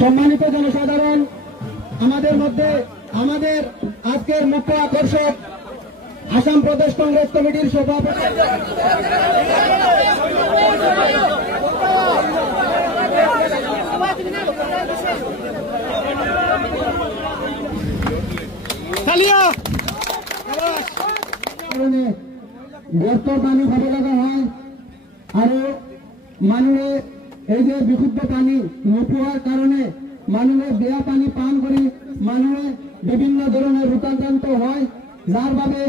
সম্মানিত জনসাধারণ, আমাদের মধ্যে আমাদের আজকের মুখ্য আকর্ষক আসাম প্রদেশ কংগ্রেস কমিটির সভাপতি গর্ত পানি ভাবে লাগা হয় আর মানুষে এই যে বিশুদ্ধ পানি নোপোৱাৰ কারণে মানুষে বেয়া পানি পান করে মানুষে বিভিন্ন ধরনের রোগাক্রান্ত হয়, যার বাবে